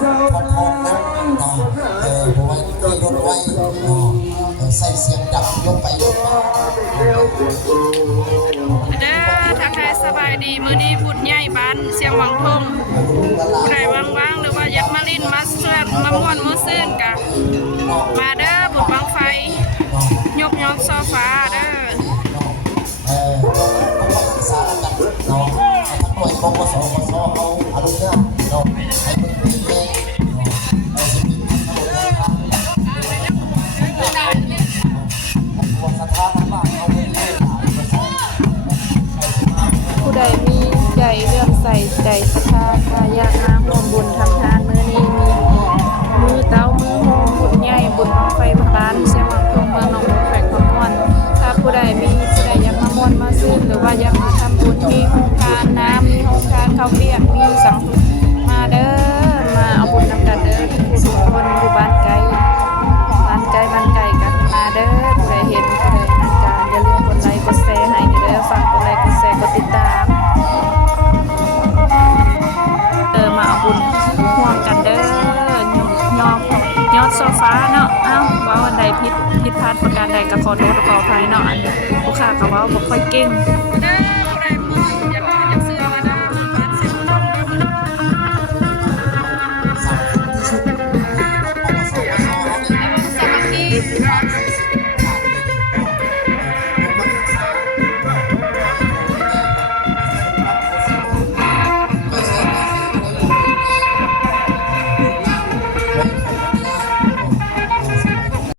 พองนะเนาะเพราะว่าที่รถไว้เนาะใส่เสียงดังลงไปลงมาเด้อทักทายสบายดีมื้อนี้พุธใหญ่บ้านเสียงวังทงผู้ใดว่างๆหรือว่าอยากมาลิ้นมาเสื้อมาม่วนมื้อซื่นกะมาเด้อบุญบังไฟยกยกโซฟาเด้อสารกันเนาะทั้งหน่วยกปสปสเอาอารมณ์เนี่ยเนาะให้มันเป็นเองเนาะสิ่งที่ทำให้เราความศรัทธาทั้งบ้านเอาไปให้หลายประชาชน ผู้ใดมีใจเลื่อมใสใจศรัทธาก็อยากมาร่วมบุญทำทานมื้อนี้มีมือเต้ามือโฮมบุญใหญ่บุญบังไฟบางร้านเสียงวังทงเมืองหนองบัวแขวงคำม่วนถ้าผู้ใดอยากมาม่วนมาซื้อหรือว่าอยากมาทำบุญมีโครงการน้ำมีโครงการข้าวเปียกมีสังมาเด้อมาเอาบุญนำกันเด้อทุกคนอยู่บ้านไกลบ้านไกลกันมาเด้อผู้ใดเห็นผู้ใดนั่นก็อย่าลืมกดไลค์กดแชร์ให้เด้อฝากกดไลค์กดแชร์กดติดตามมาเอาบุญห่วงกันเด้อยอดโซฟาเนาะเอ้าว่าวันใดผิดพลาดประการใดก็ขอโทษขออภัยเนาะลูกค้าก็ว่าบ่ค่อยเก่ง